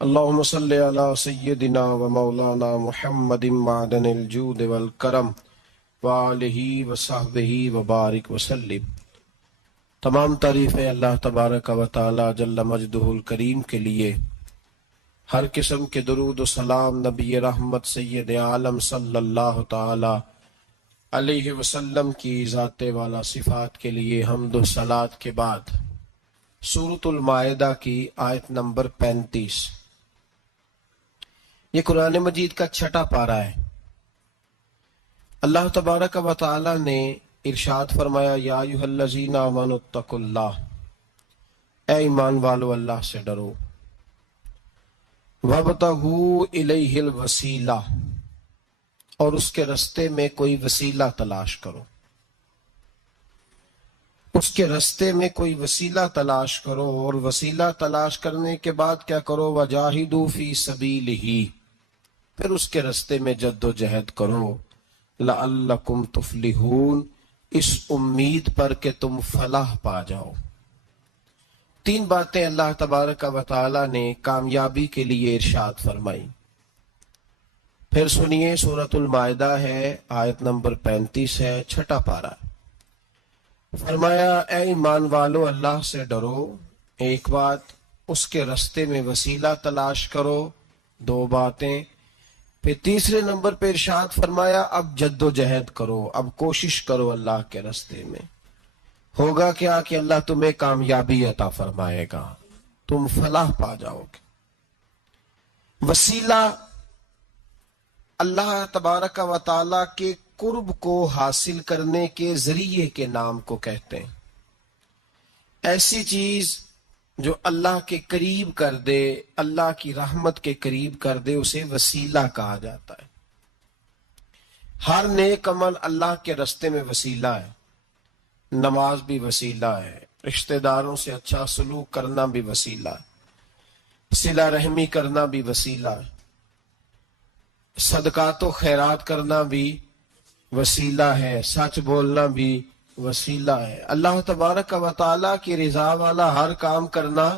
اللهم صل على سيدنا ومولانا محمد معدن الجود والکرم وآلہ وصحبہ وبارک وسلم۔ تمام تعریفیں اللہ تبارک و تعالی جل مجدہ الکریم کے لیے، ہر قسم کے درود و سلام نبی رحمت سید عالم صلی اللہ تعالی علیہ وسلم کی ذات والا صفات کے لیے حمد و صلات کے بعد سورۃ المائدہ کی آیت نمبر 35۔ یہ قرآن مجید کا چھٹا پارہ ہے۔ اللہ تبارک و تعالی نے ارشاد فرمایا، یا ایھا الذین آمنوا اتقوا اللہ، اے ایمان والو اللہ سے ڈرو، وابتغوا الیہ الوسیلہ، اور اس کے رستے میں کوئی وسیلہ تلاش کرو، اس کے رستے میں کوئی وسیلہ تلاش کرو، اور وسیلہ تلاش کرنے کے بعد کیا کرو؟ وجاہدوا فی سبیلہ، پھر اس کے رستے میں جد و جہد کرو، لعلکم تفلحون، اس امید پر کہ تم فلاح پا جاؤ۔ تین باتیں اللہ تبارک و تعالی نے کامیابی کے لیے ارشاد فرمائی۔ پھر سنیے، سورۃ المائدہ ہے، آیت نمبر 35 ہے، چھٹا پارہ۔ فرمایا، اے ایمان والو اللہ سے ڈرو، ایک بات، اس کے رستے میں وسیلہ تلاش کرو، دو باتیں، پھر تیسرے نمبر پہ ارشاد فرمایا اب جد و جہد کرو، اب کوشش کرو اللہ کے رستے میں۔ ہوگا کیا کہ اللہ تمہیں کامیابی عطا فرمائے گا، تم فلاح پا جاؤ گے۔ وسیلہ اللہ تبارک و تعالی کے قرب کو حاصل کرنے کے ذریعے کے نام کو کہتے ہیں۔ ایسی چیز جو اللہ کے قریب کر دے، اللہ کی رحمت کے قریب کر دے، اسے وسیلہ کہا جاتا ہے۔ ہر نیک عمل اللہ کے رستے میں وسیلہ ہے۔ نماز بھی وسیلہ ہے، رشتہ داروں سے اچھا سلوک کرنا بھی وسیلہ ہے، صلہ رحمی کرنا بھی وسیلہ ہے، صدقات و خیرات کرنا بھی وسیلہ ہے، سچ بولنا بھی وسیلہ ہے۔ اللہ تبارک و تعالیٰ کی رضا والا ہر کام کرنا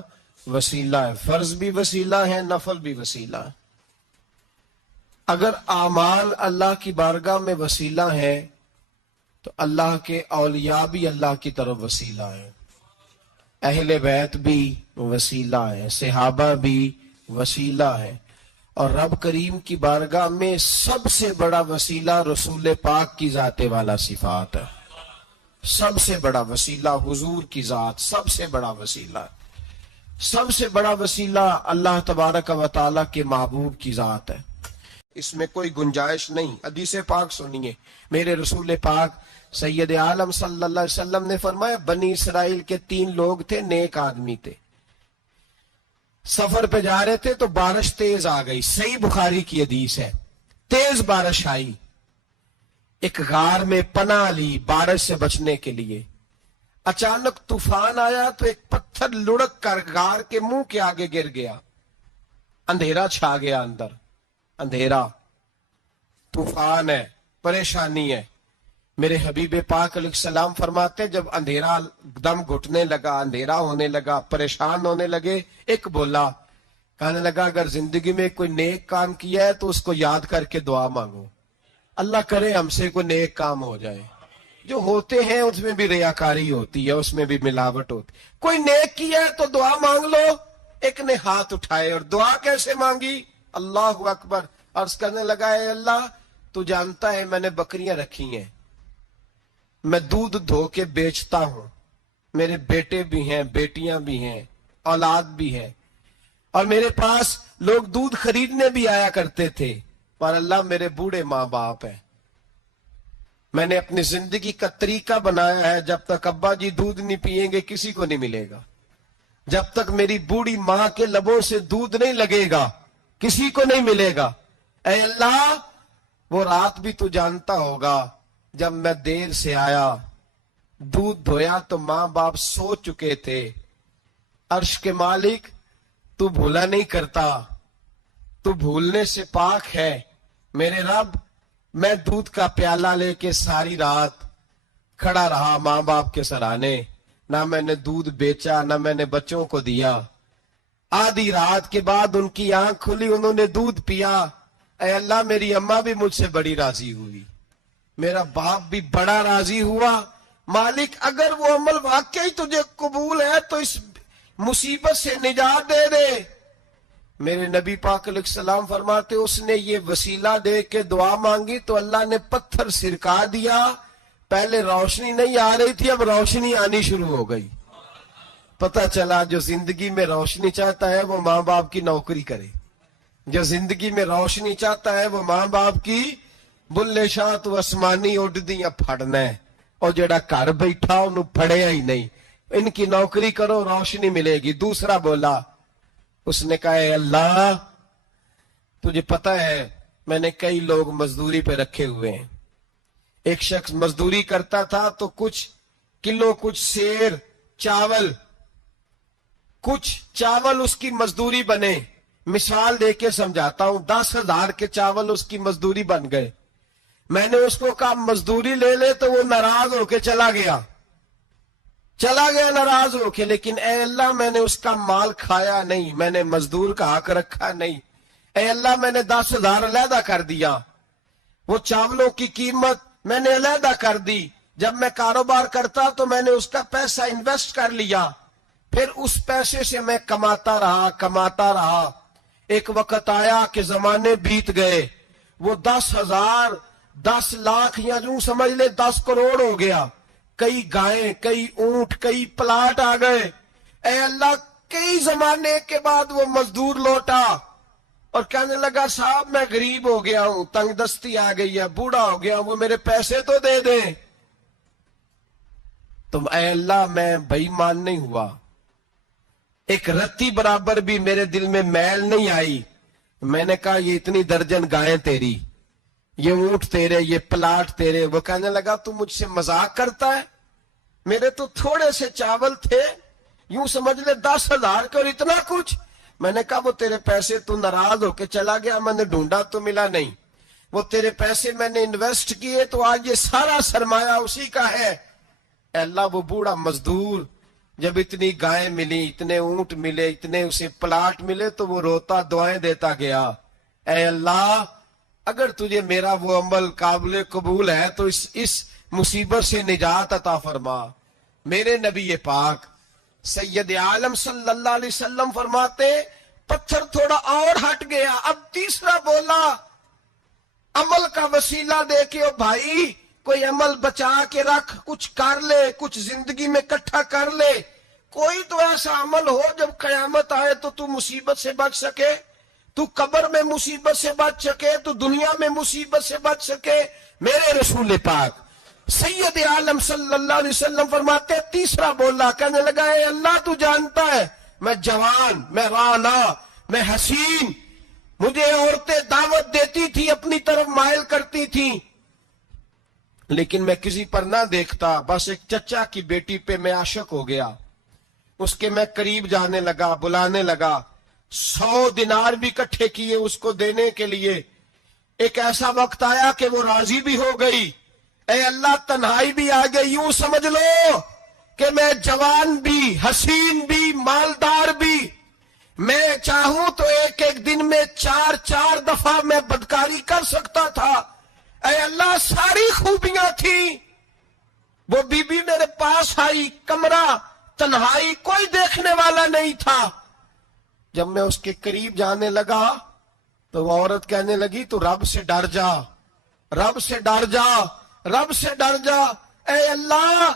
وسیلہ ہے، فرض بھی وسیلہ ہے، نفل بھی وسیلہ ہے۔ اگر اعمال اللہ کی بارگاہ میں وسیلہ ہے تو اللہ کے اولیاء بھی اللہ کی طرف وسیلہ ہے، اہل بیت بھی وسیلہ ہے، صحابہ بھی وسیلہ ہے، اور رب کریم کی بارگاہ میں سب سے بڑا وسیلہ رسول پاک کی ذات والا صفات ہے۔ سب سے بڑا وسیلہ حضور کی ذات، سب سے بڑا وسیلہ، سب سے بڑا وسیلہ اللہ تبارک و تعالیٰ کے محبوب کی ذات ہے، اس میں کوئی گنجائش نہیں۔ حدیث پاک سنیے، میرے رسول پاک سید عالم صلی اللہ علیہ وسلم نے فرمایا، بنی اسرائیل کے 3 لوگ تھے، نیک آدمی تھے، سفر پہ جا رہے تھے تو بارش تیز آ گئی، صحیح بخاری کی حدیث ہے، تیز بارش آئی، ایک غار میں پناہ لی بارش سے بچنے کے لیے۔ اچانک طوفان آیا تو ایک پتھر لڑک کر غار کے منہ کے آگے گر گیا، اندھیرا چھا گیا اندر، اندھیرا، طوفان ہے، پریشانی ہے۔ میرے حبیب پاک علیہ السلام فرماتے جب اندھیرا دم گھٹنے لگا، اندھیرا ہونے لگا، پریشان ہونے لگے، ایک بولا، کہنے لگا اگر زندگی میں کوئی نیک کام کیا ہے تو اس کو یاد کر کے دعا مانگو، اللہ کرے ہم سے کوئی نیک کام ہو جائے۔ جو ہوتے ہیں اس میں بھی ریاکاری ہوتی ہے، اس میں بھی ملاوٹ ہوتی ہے۔ کوئی نیک کیا ہے تو دعا مانگ لو۔ ایک نے ہاتھ اٹھائے، اور دعا کیسے مانگی؟ اللہ اکبر، عرض کرنے لگا، اے اللہ تو جانتا ہے میں نے بکریاں رکھی ہیں، میں دودھ دھو کے بیچتا ہوں، میرے بیٹے بھی ہیں، بیٹیاں بھی ہیں، اولاد بھی ہے، اور میرے پاس لوگ دودھ خریدنے بھی آیا کرتے تھے، پر اللہ میرے بوڑھے ماں باپ ہیں، میں نے اپنی زندگی کا طریقہ بنایا ہے جب تک ابا جی دودھ نہیں پیئیں گے کسی کو نہیں ملے گا، جب تک میری بوڑھی ماں کے لبوں سے دودھ نہیں لگے گا کسی کو نہیں ملے گا۔ اے اللہ وہ رات بھی تو جانتا ہوگا جب میں دیر سے آیا، دودھ دھویا تو ماں باپ سو چکے تھے، عرش کے مالک تو بھولا نہیں کرتا، تو بھولنے سے پاک ہے، میرے رب میں دودھ کا پیالہ لے کے ساری رات کھڑا رہا ماں باپ کے سرانے، نہ میں نے دودھ بیچا، نہ میں نے بچوں کو دیا، آدھی رات کے بعد ان کی آنکھ کھلی, انہوں نے دودھ پیا. اے اللہ میری اماں بھی مجھ سے بڑی راضی ہوئی, میرا باپ بھی بڑا راضی ہوا. مالک اگر وہ عمل واقعی تجھے قبول ہے تو اس مصیبت سے نجات دے دے. میرے نبی پاک علیہ السلام فرماتے اس نے یہ وسیلہ دے کے دعا مانگی تو اللہ نے پتھر سرکا دیا. پہلے روشنی نہیں آ رہی تھی, اب روشنی آنی شروع ہو گئی. پتہ چلا جو زندگی میں روشنی چاہتا ہے وہ ماں باپ کی نوکری کرے, جو زندگی میں روشنی چاہتا ہے وہ ماں باپ کی بلے شاہ تو آسمانی اڈدیاں پھڑنا ہے, اور جڑا گھر بیٹھا انہوں پھڑیا ہی نہیں. ان کی نوکری کرو روشنی ملے گی. دوسرا بولا, اس نے کہا اے اللہ تجھے پتہ ہے میں نے کئی لوگ مزدوری پہ رکھے ہوئے ہیں. ایک شخص مزدوری کرتا تھا تو کچھ کلو کچھ سیر چاول, کچھ چاول اس کی مزدوری بنے. مثال دے کے سمجھاتا ہوں, 10,000 کے چاول اس کی مزدوری بن گئے. میں نے اس کو کہا مزدوری لے لے تو وہ ناراض ہو کے چلا گیا ناراض ہو کے. لیکن اے اللہ میں نے اس کا مال کھایا نہیں, میں نے مزدور کا حق رکھا نہیں. اے اللہ میں نے 10,000 علیحدہ کر دیا, وہ چاولوں کی قیمت میں نے علیحدہ کر دی. جب میں کاروبار کرتا تو میں نے اس کا پیسہ انویسٹ کر لیا, پھر اس پیسے سے میں کماتا رہا. ایک وقت آیا کہ زمانے بیت گئے, وہ 10,000 10 لاکھ یا یوں سمجھ لے 10 کروڑ ہو گیا. کئی گائیں, کئی اونٹ, کئی پلاٹ آ گئے. اے اللہ کئی زمانے کے بعد وہ مزدور لوٹا اور کہنے لگا صاحب میں غریب ہو گیا ہوں, تنگ دستی آ گئی ہے, بوڑھا ہو گیا ہوں, وہ میرے پیسے تو دے دیں. تم اے اللہ میں بے ایمان نہیں ہوا, ایک رتی برابر بھی میرے دل میں میل نہیں آئی. میں نے کہا یہ اتنی درجن گائیں تیری, یہ اونٹ تیرے, یہ پلاٹ تیرے. وہ کہنے لگا تو مجھ سے مذاق کرتا ہے, میرے تو تھوڑے سے چاول تھے, یوں سمجھ لے 10,000 کے اور اتنا کچھ. میں نے کہا وہ تیرے پیسے تو ناراض ہو کے چلا گیا, میں نے ڈھونڈا تو ملا نہیں. وہ تیرے پیسے میں نے انویسٹ کیے تو آج یہ سارا سرمایہ اسی کا ہے. اے اللہ وہ بوڑھا مزدور جب اتنی گائیں ملی, اتنے اونٹ ملے, اتنے اسے پلاٹ ملے تو وہ روتا دعائیں دیتا گیا. اے اللہ اگر تجھے میرا وہ عمل قابل قبول ہے تو اس مصیبت سے نجات عطا فرما. میرے نبی پاک سید عالم صلی اللہ علیہ وسلم فرماتے پتھر تھوڑا اور ہٹ گیا. اب تیسرا بولا عمل کا وسیلہ دے کے, او بھائی کوئی عمل بچا کے رکھ, کچھ کر لے, کچھ زندگی میں اکٹھا کر لے. کوئی تو ایسا عمل ہو جب قیامت آئے تو مصیبت سے بچ سکے, تو قبر میں مصیبت سے بچ سکے, تو دنیا میں مصیبت سے بچ سکے. میرے رسول پاک سید عالم صلی اللہ علیہ وسلم فرماتے تیسرا بولا, کہنے لگا اے اللہ تو جانتا ہے میں جوان, میں رانا, میں حسین, مجھے عورتیں دعوت دیتی تھی, اپنی طرف مائل کرتی تھی, لیکن میں کسی پر نہ دیکھتا. بس ایک چچا کی بیٹی پہ میں عاشق ہو گیا, اس کے میں قریب جانے لگا, بلانے لگا. 100 دینار بھی اکٹھے کیے اس کو دینے کے لیے. ایک ایسا وقت آیا کہ وہ راضی بھی ہو گئی. اے اللہ تنہائی بھی آ گئی. یوں سمجھ لو کہ میں جوان بھی, حسین بھی, مالدار بھی, میں چاہوں تو ایک دن میں 4 دفعہ میں بدکاری کر سکتا تھا. اے اللہ ساری خوبیاں تھیں. وہ بی بی میرے پاس آئی, کمرہ, تنہائی, کوئی دیکھنے والا نہیں تھا. جب میں اس کے قریب جانے لگا تو وہ عورت کہنے لگی تو رب سے ڈر جا, رب سے ڈر جا, رب سے ڈر جا. اے اللہ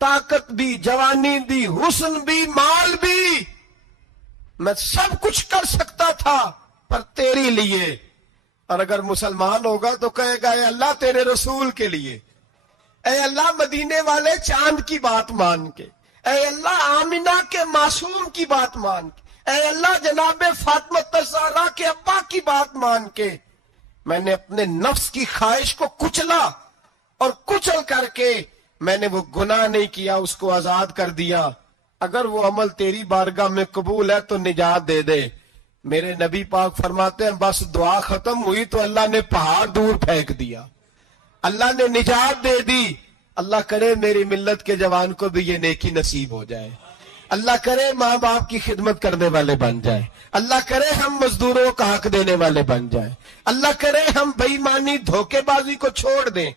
طاقت بھی, جوانی بھی, حسن بھی, مال بھی, میں سب کچھ کر سکتا تھا پر تیری لیے. اور اگر مسلمان ہوگا تو کہے گا اے اللہ تیرے رسول کے لیے. اے اللہ مدینے والے چاند کی بات مان کے, اے اللہ آمنہ کے معصوم کی بات مان کے, اے اللہ جناب فاطمہ الزہرا کے ابا کی بات مان کے میں نے اپنے نفس کی خواہش کو کچلا, اور کچل کر کے میں نے وہ گناہ نہیں کیا, اس کو آزاد کر دیا. اگر وہ عمل تیری بارگاہ میں قبول ہے تو نجات دے دے. میرے نبی پاک فرماتے ہیں بس دعا ختم ہوئی تو اللہ نے پہاڑ دور پھینک دیا, اللہ نے نجات دے دی. اللہ کرے میری ملت کے جوان کو بھی یہ نیکی نصیب ہو جائے. اللہ کرے ماں باپ کی خدمت کرنے والے بن جائیں، اللہ کرے ہم مزدوروں کا حق دینے والے بن جائیں، اللہ کرے ہم بے ایمانی دھوکے بازی کو چھوڑ دیں۔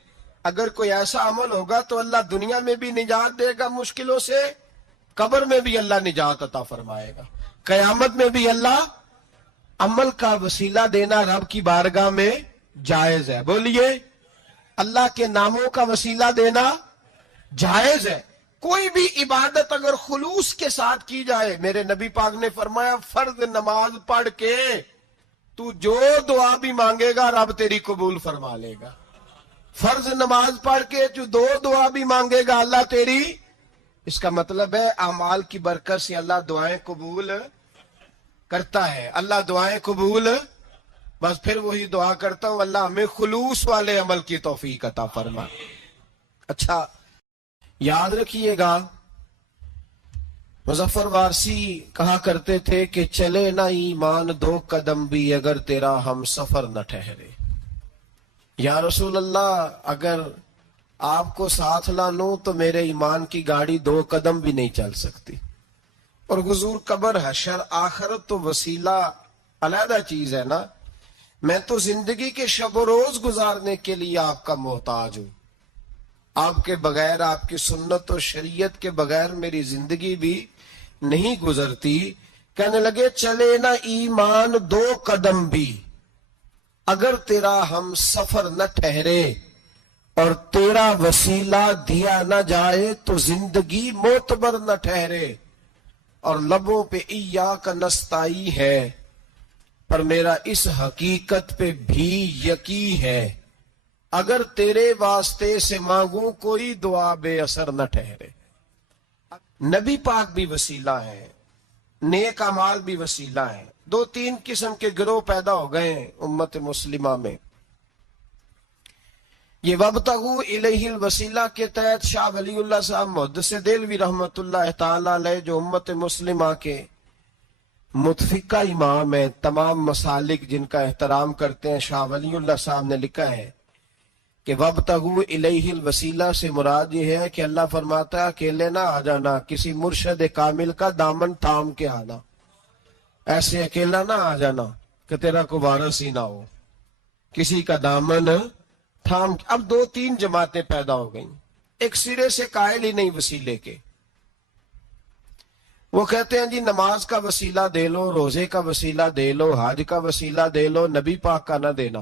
اگر کوئی ایسا عمل ہوگا تو اللہ دنیا میں بھی نجات دے گا مشکلوں سے، قبر میں بھی اللہ نجات عطا فرمائے گا، قیامت میں بھی اللہ۔ عمل کا وسیلہ دینا رب کی بارگاہ میں جائز ہے، بولیے اللہ کے ناموں کا وسیلہ دینا جائز ہے۔ کوئی بھی عبادت اگر خلوص کے ساتھ کی جائے، میرے نبی پاک نے فرمایا فرض نماز پڑھ کے تو جو دعا بھی مانگے گا رب تیری قبول فرما لے گا۔ فرض نماز پڑھ کے جو دو دعا بھی مانگے گا اللہ تیری، اس کا مطلب ہے اعمال کی برکت سے اللہ دعائیں قبول کرتا ہے، اللہ دعائیں قبول۔ بس پھر وہی دعا کرتا ہوں اللہ ہمیں خلوص والے عمل کی توفیق عطا فرما۔ اچھا یاد رکھیے گا، مظفر وارسی کہا کرتے تھے کہ چلے نہ ایمان دو قدم بھی اگر تیرا ہم سفر نہ ٹھہرے۔ یا رسول اللہ اگر آپ کو ساتھ نہ لوں تو میرے ایمان کی گاڑی دو قدم بھی نہیں چل سکتی۔ اور حضور قبر حشر آخرت تو وسیلہ علیحدہ چیز ہے نا، میں تو زندگی کے شب و روز گزارنے کے لیے آپ کا محتاج ہوں، آپ کے بغیر، آپ کی سنت و شریعت کے بغیر میری زندگی بھی نہیں گزرتی۔ کہنے لگے چلے نہ ایمان دو قدم بھی اگر تیرا ہم سفر نہ ٹھہرے اور تیرا وسیلہ دیا نہ جائے تو زندگی معتبر نہ ٹھہرے۔ اور لبوں پہ ایاک نستعین ہے پر میرا اس حقیقت پہ بھی یقین ہے اگر تیرے واسطے سے مانگوں کوئی دعا بے اثر نہ ٹھہرے۔ نبی پاک بھی وسیلہ ہے، نیک اعمال بھی وسیلہ ہے۔ دو تین قسم کے گروہ پیدا ہو گئے ہیں امت مسلمہ میں۔ یہ وابتغوا الیہ الوسیلہ کے تحت شاہ ولی اللہ صاحب محدث دہلوی رحمت اللہ تعالی علیہ جو امت مسلمہ کے متفقہ امام ہیں، تمام مسالک جن کا احترام کرتے ہیں، شاہ ولی اللہ صاحب نے لکھا ہے کہ وابتغوا الیہ الوسیلہ سے مراد یہ ہے کہ اللہ فرماتا ہے اکیلے نہ آ جانا، کسی مرشد کامل کا دامن تھام کے آنا، ایسے اکیلا نہ آ جانا کہ تیرا کو وارث ہی نہ ہو، کسی کا دامن تھام۔ اب دو تین جماعتیں پیدا ہو گئیں، ایک سرے سے قائل ہی نہیں وسیلے کے، وہ کہتے ہیں جی نماز کا وسیلہ دے لو، روزے کا وسیلہ دے لو، حج کا وسیلہ دے لو، نبی پاک کا نہ دینا۔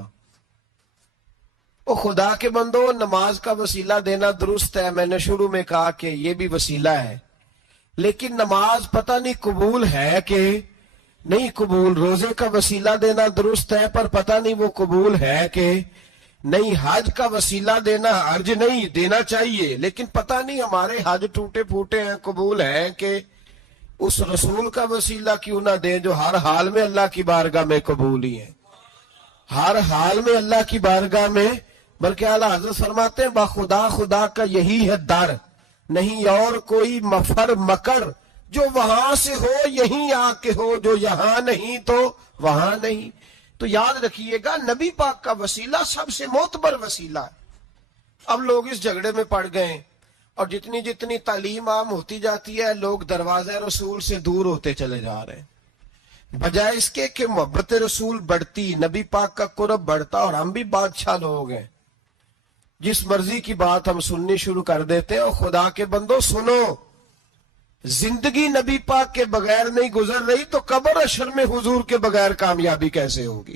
وہ خدا کے بندو، نماز کا وسیلہ دینا درست ہے، میں نے شروع میں کہا کہ یہ بھی وسیلہ ہے، لیکن نماز پتہ نہیں قبول ہے کہ نہیں قبول۔ روزے کا وسیلہ دینا درست ہے پر پتہ نہیں وہ قبول ہے کہ نہیں۔ حج کا وسیلہ دینا حرج نہیں، دینا چاہیے، لیکن پتہ نہیں ہمارے حج ٹوٹے پھوٹے ہیں، قبول ہے کہ اس رسول کا وسیلہ کیوں نہ دیں جو ہر حال میں اللہ کی بارگاہ میں قبول ہی ہے، ہر حال میں اللہ کی بارگاہ میں۔ بلکہ اعلیٰ حضرت فرماتے ہیں بخدا خدا کا یہی ہے در، نہیں اور کوئی مفر مکر، جو وہاں سے ہو یہیں آ کے ہو، جو یہاں نہیں تو وہاں نہیں۔ تو یاد رکھیے گا نبی پاک کا وسیلہ سب سے معتبر وسیلہ ہے۔ اب لوگ اس جھگڑے میں پڑ گئے اور جتنی جتنی تعلیم عام ہوتی جاتی ہے لوگ دروازہ رسول سے دور ہوتے چلے جا رہے ہیں، بجائے اس کے کہ محبت رسول بڑھتی، نبی پاک کا قرب بڑھتا اور ہم بھی بادشاہ لوگ ہیں، جس مرضی کی بات ہم سننی شروع کر دیتے ہیں۔ اور خدا کے بندو سنو، زندگی نبی پاک کے بغیر نہیں گزر رہی تو قبر حشر میں حضور کے بغیر کامیابی کیسے ہوگی؟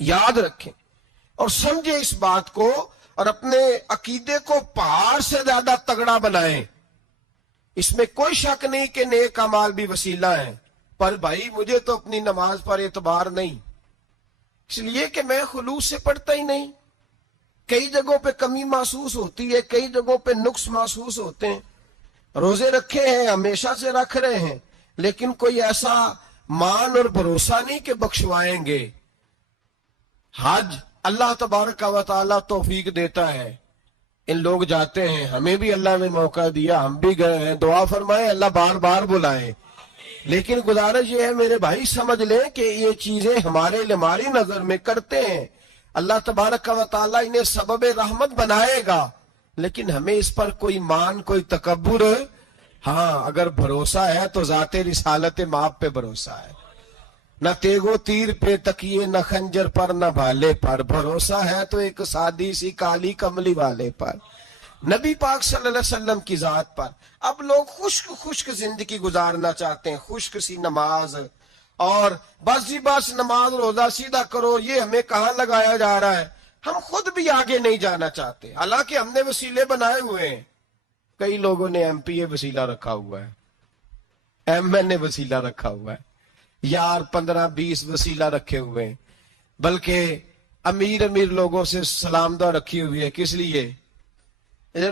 یاد رکھیں اور سمجھیں اس بات کو، اور اپنے عقیدے کو پہاڑ سے زیادہ تگڑا بنائیں۔ اس میں کوئی شک نہیں کہ نیک اعمال بھی وسیلہ ہیں، پر بھائی مجھے تو اپنی نماز پر اعتبار نہیں، اس لیے کہ میں خلوص سے پڑھتا ہی نہیں، کئی جگہوں پہ کمی محسوس ہوتی ہے، کئی جگہوں پہ نقص محسوس ہوتے ہیں۔ روزے رکھے ہیں، ہمیشہ سے رکھ رہے ہیں، لیکن کوئی ایسا مان اور بھروسہ نہیں کہ بخشوائیں گے۔ حج اللہ تبارک و تعالیٰ توفیق دیتا ہے، ان لوگ جاتے ہیں، ہمیں بھی اللہ نے موقع دیا، ہم بھی گئے ہیں، دعا فرمائے اللہ بار بار بلائیں، لیکن گزارش یہ ہے میرے بھائی سمجھ لیں کہ یہ چیزیں ہماری نظر میں کرتے ہیں، اللہ تبارک و تعالیٰ انہیں سبب رحمت بنائے گا، لیکن ہمیں اس پر کوئی مان، کوئی تکبر ہاں اگر بھروسہ ہے تو ذات رسالت مآب پہ بھروسہ ہے، نہ تیگو تیر پہ تکیے، نہ خنجر پر، نہ بھالے پر، بھروسہ ہے تو ایک سادی سی کالی کملی والے پر، نبی پاک صلی اللہ علیہ وسلم کی ذات پر۔ اب لوگ خشک زندگی گزارنا چاہتے ہیں، خشک سی نماز، اور بس جی بس نماز روزہ سیدھا کرو، یہ ہمیں کہاں لگایا جا رہا ہے۔ ہم خود بھی آگے نہیں جانا چاہتے، حالانکہ ہم نے وسیلے بنائے ہوئے ہیں۔ کئی لوگوں نے ایم پی اے وسیلہ رکھا ہوا ہے، ایم این اے وسیلہ رکھا ہوا ہے، یار 15-20 وسیلہ رکھے ہوئے ہیں، بلکہ امیر لوگوں سے سلام دعا رکھی ہوئی ہے۔ کس لیے؟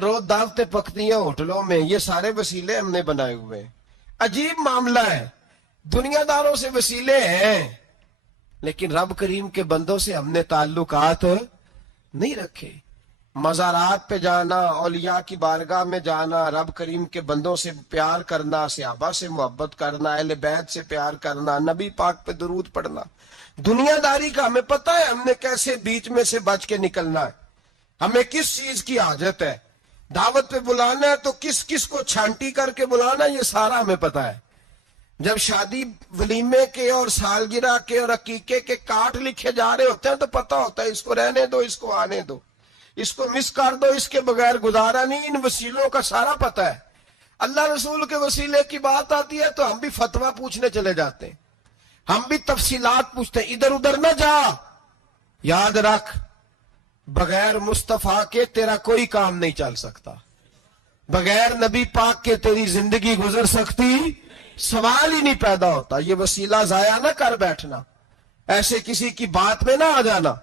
روز دعوتیں پکتی ہیں ہوٹلوں میں، یہ سارے وسیلے ہم نے بنائے ہوئے ہیں۔ عجیب معاملہ ہے، دنیا داروں سے وسیلے ہیں لیکن رب کریم کے بندوں سے ہم نے تعلقات نہیں رکھے۔ مزارات پہ جانا، اولیاء کی بارگاہ میں جانا، رب کریم کے بندوں سے پیار کرنا، صحابہ سے محبت کرنا، اہل بیت سے پیار کرنا، نبی پاک پہ درود پڑھنا، دنیا داری کا ہمیں پتہ ہے ہم نے کیسے بیچ میں سے بچ کے نکلنا ہے، ہمیں کس چیز کی حاجت ہے، دعوت پہ بلانا ہے تو کس کس کو چھانٹی کر کے بلانا، یہ سارا ہمیں پتہ ہے۔ جب شادی ولیمے کے اور سالگرہ کے اور عقیقے کے کارڈ لکھے جا رہے ہوتے ہیں تو پتہ ہوتا ہے اس کو رہنے دو، اس کو آنے دو، اس کو مس کر دو، اس کے بغیر گزارا نہیں۔ ان وسیلوں کا سارا پتہ ہے۔ اللہ رسول کے وسیلے کی بات آتی ہے تو ہم بھی فتویٰ پوچھنے چلے جاتے ہیں، ہم بھی تفصیلات پوچھتے ہیں۔ ادھر ادھر نہ جا، یاد رکھ بغیر مصطفیٰ کے تیرا کوئی کام نہیں چل سکتا، بغیر نبی پاک کے تیری زندگی گزر سکتی سوال ہی نہیں پیدا ہوتا۔ یہ وسیلہ ضائع نہ کر بیٹھنا، ایسے کسی کی بات میں نہ آ جانا۔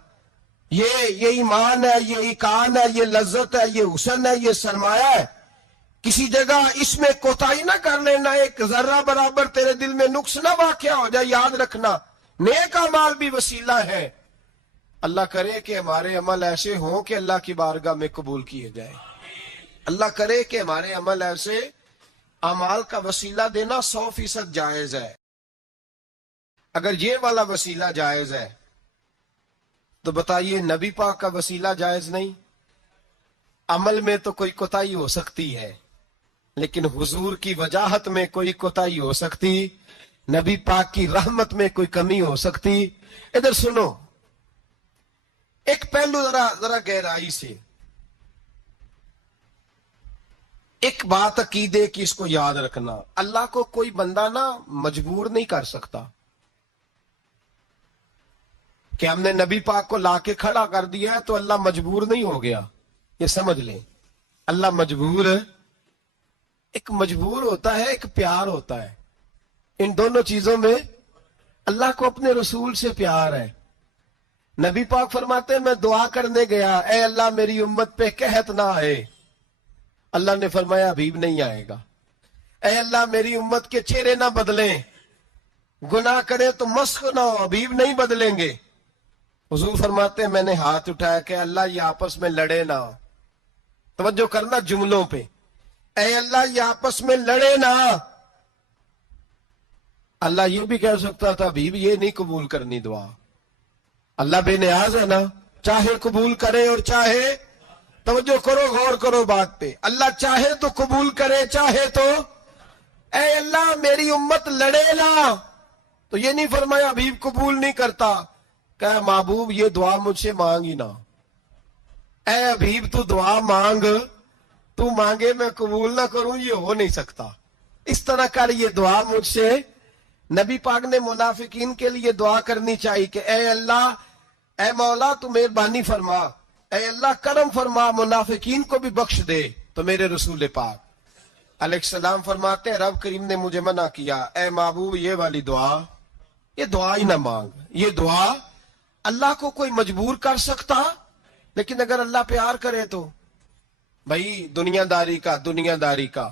یہ ایمان ہے، یہ ایقان ہے، یہ لذت ہے، یہ حسن ہے، یہ سرمایہ ہے، کسی جگہ اس میں کوتاہی نہ کر لینا، ایک ذرہ برابر تیرے دل میں نقص نہ واقع ہو جائے۔ یاد رکھنا نیک اعمال بھی وسیلہ ہے۔ اللہ کرے کہ ہمارے عمل ایسے ہوں کہ اللہ کی بارگاہ میں قبول کیے جائیں۔ اللہ کرے کہ ہمارے عمل ایسے، اعمال کا وسیلہ دینا 100% جائز ہے۔ اگر یہ والا وسیلہ جائز ہے تو بتائیے نبی پاک کا وسیلہ جائز نہیں؟ عمل میں تو کوئی کوتاہی ہو سکتی ہے لیکن حضور کی وجاہت میں کوئی کوتاہی ہو سکتی، نبی پاک کی رحمت میں کوئی کمی ہو سکتی۔ ادھر سنو، ایک پہلو ذرا گہرائی سے، ایک بات عقیدے کی اس کو یاد رکھنا، اللہ کو کوئی بندہ نہ مجبور نہیں کر سکتا کہ ہم نے نبی پاک کو لا کے کھڑا کر دیا ہے تو اللہ مجبور نہیں ہو گیا۔ یہ سمجھ لیں، اللہ مجبور ہے، ایک مجبور ہوتا ہے، ایک پیار ہوتا ہے۔ ان دونوں چیزوں میں اللہ کو اپنے رسول سے پیار ہے۔ نبی پاک فرماتے ہیں میں دعا کرنے گیا، اے اللہ میری امت پہ قحط نہ آئے، اللہ نے فرمایا حبیب نہیں آئے گا۔ اے اللہ میری امت کے چہرے نہ بدلیں، گناہ کرے تو مسخ نہ ہو، حبیب نہیں بدلیں گے۔ حضور فرماتے ہیں میں نے ہاتھ اٹھایا کہ اللہ یہ آپس میں لڑے نہ، توجہ کرنا جملوں پہ، اے اللہ یہ آپس میں لڑے نہ۔ اللہ یہ بھی کہہ سکتا تھا حبیب یہ نہیں قبول کرنی دعا، اللہ بے نیاز ہے نا، چاہے قبول کرے اور چاہے، توجہ کرو غور کرو بات پہ، اللہ چاہے تو قبول کرے، چاہے تو، اے اللہ میری امت لڑے نہ، تو یہ نہیں فرمایا حبیب قبول نہیں کرتا، کہ محبوب یہ دعا مجھ سے مانگ ہی نہ، اے حبیب تو دعا مانگ، تو مانگے میں قبول نہ کروں، یہ ہو نہیں سکتا، اس طرح کر یہ دعا مجھ سے۔ نبی پاک نے منافقین کے لیے دعا کرنی چاہیے کہ اے اللہ، اے مولا تو مہربانی فرما، اے اللہ کرم فرما، منافقین کو بھی بخش دے۔ تو میرے رسول پاک علیہ السلام فرماتے ہیں رب کریم نے مجھے منع کیا، اے محبوب یہ والی دعا، یہ دعا ہی نہ مانگ۔ یہ دعا اللہ کو کوئی مجبور کر سکتا، لیکن اگر اللہ پیار کرے تو، بھائی دنیا داری کا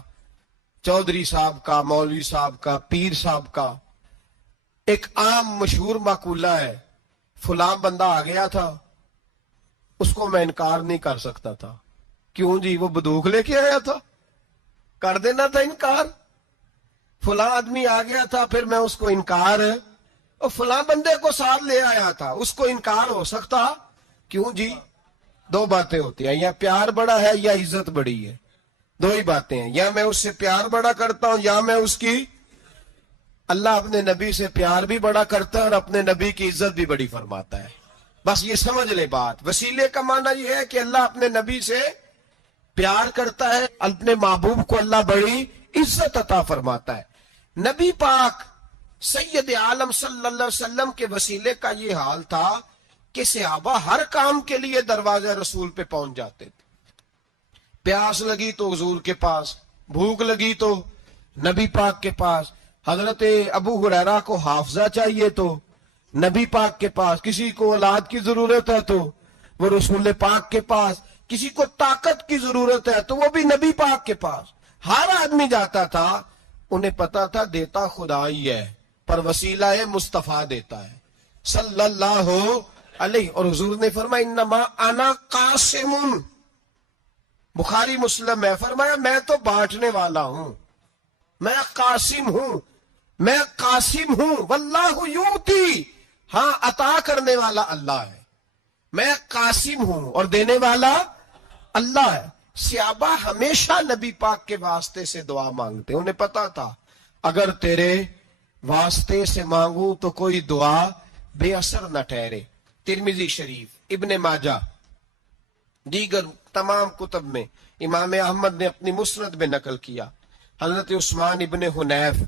چودھری صاحب کا، مولوی صاحب کا، پیر صاحب کا ایک عام مشہور مقولہ ہے، فلاں بندہ آ گیا تھا اس کو میں انکار نہیں کر سکتا تھا۔ کیوں جی؟ وہ بندوق لے کے آیا تھا، کر دینا تھا انکار۔ فلاں آدمی آ گیا تھا پھر میں اس کو انکار، اور فلاں بندے کو ساتھ لے آیا تھا اس کو انکار ہو سکتا؟ کیوں جی؟ دو باتیں ہوتی ہیں، یا پیار بڑا ہے یا عزت بڑی ہے۔ دو ہی باتیں ہیں، یا میں اس سے پیار بڑا کرتا ہوں یا میں اس کی. اللہ اپنے نبی سے پیار بھی بڑا کرتا ہے اور اپنے نبی کی عزت بھی بڑی فرماتا ہے. بس یہ سمجھ لے بات. وسیلے کا معنی یہ ہے کہ اللہ اپنے نبی سے پیار کرتا ہے، اپنے محبوب کو اللہ بڑی عزت عطا فرماتا ہے. نبی پاک سید عالم صلی اللہ علیہ وسلم کے وسیلے کا یہ حال تھا کہ صحابہ ہر کام کے لیے دروازے رسول پہ پہنچ جاتے تھے. پیاس لگی تو حضور کے پاس، بھوک لگی تو نبی پاک کے پاس. حضرت ابو ہریرہ کو حافظہ چاہیے تو نبی پاک کے پاس، کسی کو اولاد کی ضرورت ہے تو وہ رسول پاک کے پاس، کسی کو طاقت کی ضرورت ہے تو وہ بھی نبی پاک کے پاس. ہر آدمی جاتا تھا، انہیں پتا تھا دیتا خدا ہی ہے پر وسیلہ مصطفیٰ دیتا ہے صلی اللہ علیہ. اور حضور نے فرمایا انما انا قاسم، بخاری مسلم میں فرمایا میں تو بانٹنے والا ہوں، میں قاسم ہوں، میں قاسم ہوں. واللہ یؤتی، ہاں عطا کرنے والا اللہ ہے، میں قاسم ہوں اور دینے والا اللہ ہے. صحابہ ہمیشہ نبی پاک کے واسطے سے دعا مانگتے، انہیں پتا تھا اگر تیرے واسطے سے مانگوں تو کوئی دعا بے اثر نہ ٹھہرے. ترمذی شریف، ابن ماجہ، دیگر تمام کتب میں امام احمد نے اپنی مسند میں نقل کیا. حضرت عثمان ابن حنیف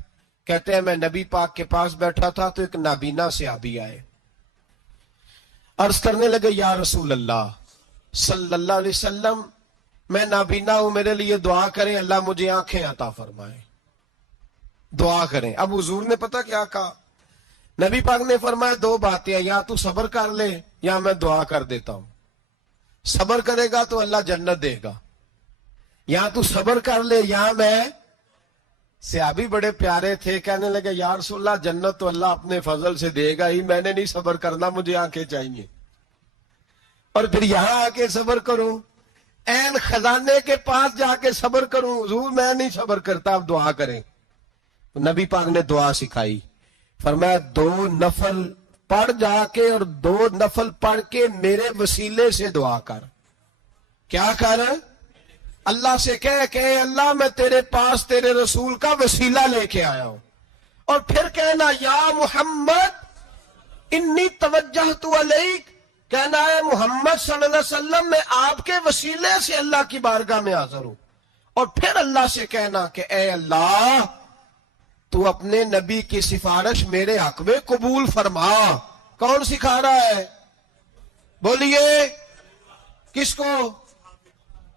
کہتے ہیں میں نبی پاک کے پاس بیٹھا تھا تو ایک نابینا صحابی آئے، عرض کرنے لگے یا رسول اللہ صلی اللہ علیہ وسلم میں نابینا ہوں، میرے لیے دعا کریں اللہ مجھے آنکھیں عطا فرمائے، دعا کریں. اب حضور نے پتا کیا کہا؟ نبی پاک نے فرمایا دو باتیں، یا تو صبر کر لے یا میں دعا کر دیتا ہوں. صبر کرے گا تو اللہ جنت دے گا، یا تو صبر کر لے یا میں. صحابی بڑے پیارے تھے، کہنے لگے یا رسول اللہ جنت تو اللہ اپنے فضل سے دے گا ہی، میں نے نہیں صبر کرنا، مجھے آنکھیں چاہیے اور پھر یہاں آ کے صبر کروں، این خزانے کے پاس جا کے صبر کروں. حضور میں نہیں صبر کرتا، اب دعا کریں. نبی پاک نے دعا سکھائی، فرمایا 2 نفل پڑھ جا کے اور 2 نفل پڑھ کے میرے وسیلے سے دعا کر. کیا کر؟ اللہ سے کہ اللہ میں تیرے پاس تیرے رسول کا وسیلہ لے کے آیا ہوں. اور پھر کہنا یا محمد انی توجہت الیک، کہنا ہے محمد صلی اللہ علیہ وسلم میں آپ کے وسیلے سے اللہ کی بارگاہ میں حاضر ہوں. اور پھر اللہ سے کہنا کہ اے اللہ تو اپنے نبی کی سفارش میرے حق میں قبول فرما. کون سکھا رہا ہے؟ بولیے کس کو؟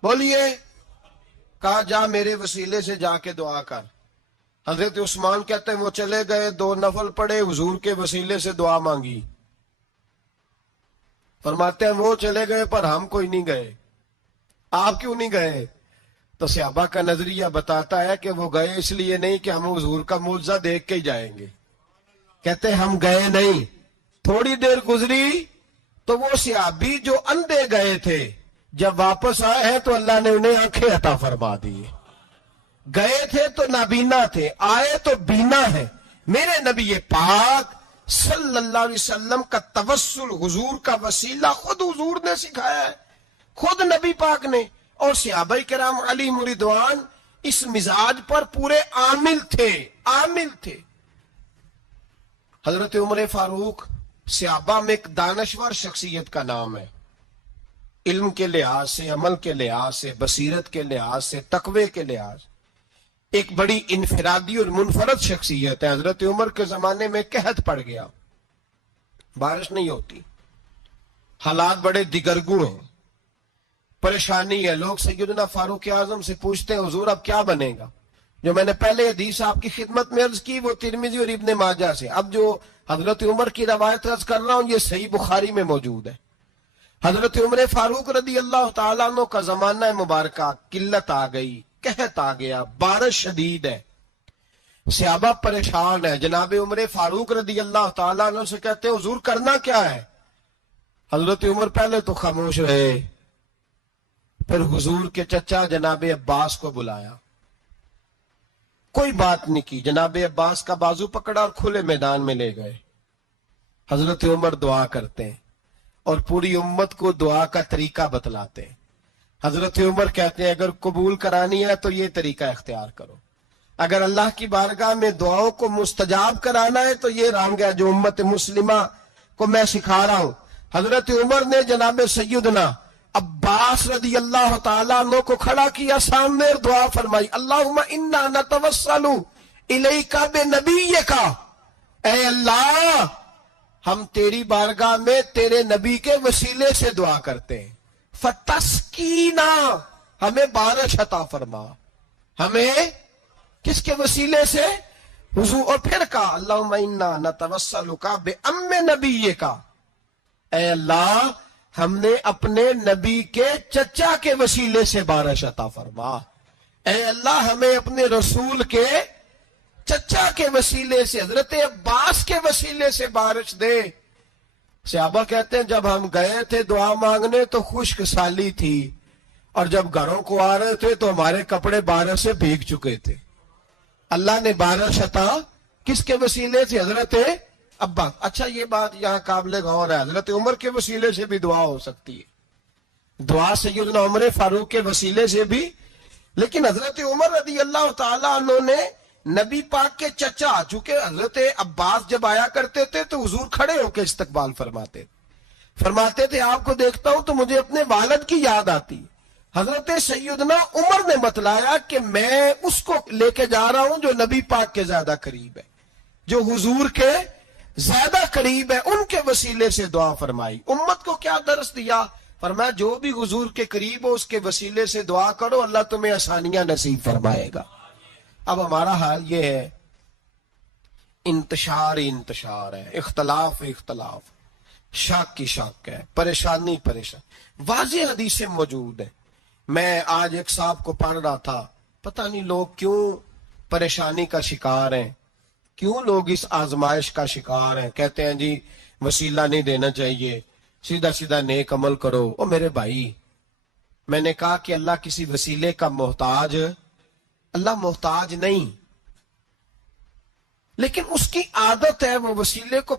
بولیے. کہا جا میرے وسیلے سے جا کے دعا کر. حضرت عثمان کہتے ہیں وہ چلے گئے، 2 نفل پڑھے، حضور کے وسیلے سے دعا مانگی. فرماتے ہیں وہ چلے گئے پر ہم کوئی نہیں گئے. آپ کیوں نہیں گئے؟ تو صحابہ کا نظریہ بتاتا ہے کہ وہ گئے اس لیے نہیں کہ ہم حضور کا معجزہ دیکھ کے ہی جائیں گے. کہتے ہیں ہم گئے نہیں. تھوڑی دیر گزری تو وہ صحابی جو اندھے گئے تھے جب واپس آئے ہیں تو اللہ نے انہیں آنکھیں عطا فرما دی. گئے تھے تو نابینا تھے، آئے تو بینا ہے. میرے نبی پاک صلی اللہ علیہ وسلم کا توسل، حضور کا وسیلہ خود حضور نے سکھایا ہے، خود نبی پاک نے. اور صحابہ کرام علیہم رضوان اس مزاج پر پورے عامل تھے. حضرت عمر فاروق صحابہ میں ایک دانشور شخصیت کا نام ہے، علم کے لحاظ سے، عمل کے لحاظ سے، بصیرت کے لحاظ سے، تقوی کے لحاظ سے ایک بڑی انفرادی اور منفرد شخصیت ہے. حضرت عمر کے زمانے میں قحط پڑ گیا، بارش نہیں ہوتی، حالات بڑے دگرگوں ہیں، پریشانی ہے. لوگ سیدنا فاروق اعظم سے پوچھتے ہیں حضور اب کیا بنے گا؟ جو میں نے پہلے حدیث آپ کی خدمت میں عرض کی وہ ترمذی اور ابن ماجہ سے. اب جو حضرت عمر کی روایت عرض کر رہا ہوں یہ صحیح بخاری میں موجود ہے. حضرت عمر فاروق رضی اللہ تعالیٰ عنہ کا زمانہ مبارکہ، قلت آ گئی، قحط آ گیا، بارش شدید ہے، صحابہ پریشان ہے. جناب عمر فاروق رضی اللہ تعالیٰ عنہ سے کہتے ہیں حضور کرنا کیا ہے؟ حضرت عمر پہلے تو خاموش رہے، پھر حضور کے چچا جناب عباس کو بلایا، کوئی بات نہیں کی. جناب عباس کا بازو پکڑا اور کھلے میدان میں لے گئے. حضرت عمر دعا کرتے ہیں اور پوری امت کو دعا کا طریقہ بتلاتے ہیں. حضرت عمر کہتے ہیں اگر قبول کرانی ہے تو یہ طریقہ اختیار کرو، اگر اللہ کی بارگاہ میں دعاؤں کو مستجاب کرانا ہے تو یہ رنگ ہے جو امت مسلمہ کو میں سکھا رہا ہوں۔ حضرت عمر نے جناب سیدنا عباس رضی اللہ تعالیٰ عنہ کو کھڑا کیا سامنے اور دعا فرمائی، اللہم انا نتوسل الیک بنبیک، اے اللہ ہم تیری بارگاہ میں تیرے نبی کے وسیلے سے دعا کرتے ہیں، فتسکینا، ہمیں بارش عطا فرما، ہمیں کس کے وسیلے سے؟ حضور، اور پھر کہا اللہم انا نتوسلک بام نبیک، اے اللہ ہم نے اپنے نبی کے چچا کے وسیلے سے بارش عطا فرما، اے اللہ ہمیں اپنے رسول کے چچا کے وسیلے سے، حضرت عباس کے وسیلے سے بارش دے۔ صحابہ کہتے ہیں جب ہم گئے تھے دعا مانگنے تو خشک سالی تھی، اور جب گھروں کو آ رہے تھے تو ہمارے کپڑے بارش سے بھیگ چکے تھے۔ اللہ نے بارش عطا کس کے وسیلے سے؟ حضرت عباس۔ اچھا یہ بات یہاں قابل غور ہے، حضرت عمر کے وسیلے سے بھی دعا ہو سکتی ہے، دعا سیدنا عمر فاروق کے وسیلے سے بھی، لیکن حضرت عمر رضی اللہ تعالیٰ عنہ نے نبی پاک کے چچا، چونکہ حضرت عباس جب آیا کرتے تھے تو حضور کھڑے ہو کے استقبال فرماتے تھے آپ کو دیکھتا ہوں تو مجھے اپنے والد کی یاد آتی۔ حضرت سیدنا عمر نے بتلایا کہ میں اس کو لے کے جا رہا ہوں جو نبی پاک کے زیادہ قریب ہے، جو حضور کے زیادہ قریب ہے، ان کے وسیلے سے دعا فرمائی۔ امت کو کیا درس دیا؟ فرمایا جو بھی حضور کے قریب ہو اس کے وسیلے سے دعا کرو، اللہ تمہیں آسانیاں نصیب فرمائے گا۔ اب ہمارا حال یہ ہے، انتشار ہے، اختلاف شک کی شک ہے، پریشانی واضح حدیثیں موجود ہیں۔ میں آج ایک صاحب کو پڑھ رہا تھا، پتہ نہیں لوگ کیوں پریشانی کا شکار ہیں، کیوں لوگ اس آزمائش کا شکار ہیں، کہتے ہیں جی وسیلہ نہیں دینا چاہیے، سیدھا نیک عمل کرو۔ او میرے بھائی، میں نے کہا کہ اللہ کسی وسیلے کا محتاج، اللہ محتاج نہیں، لیکن اس کی عادت ہے وہ وسیلے کو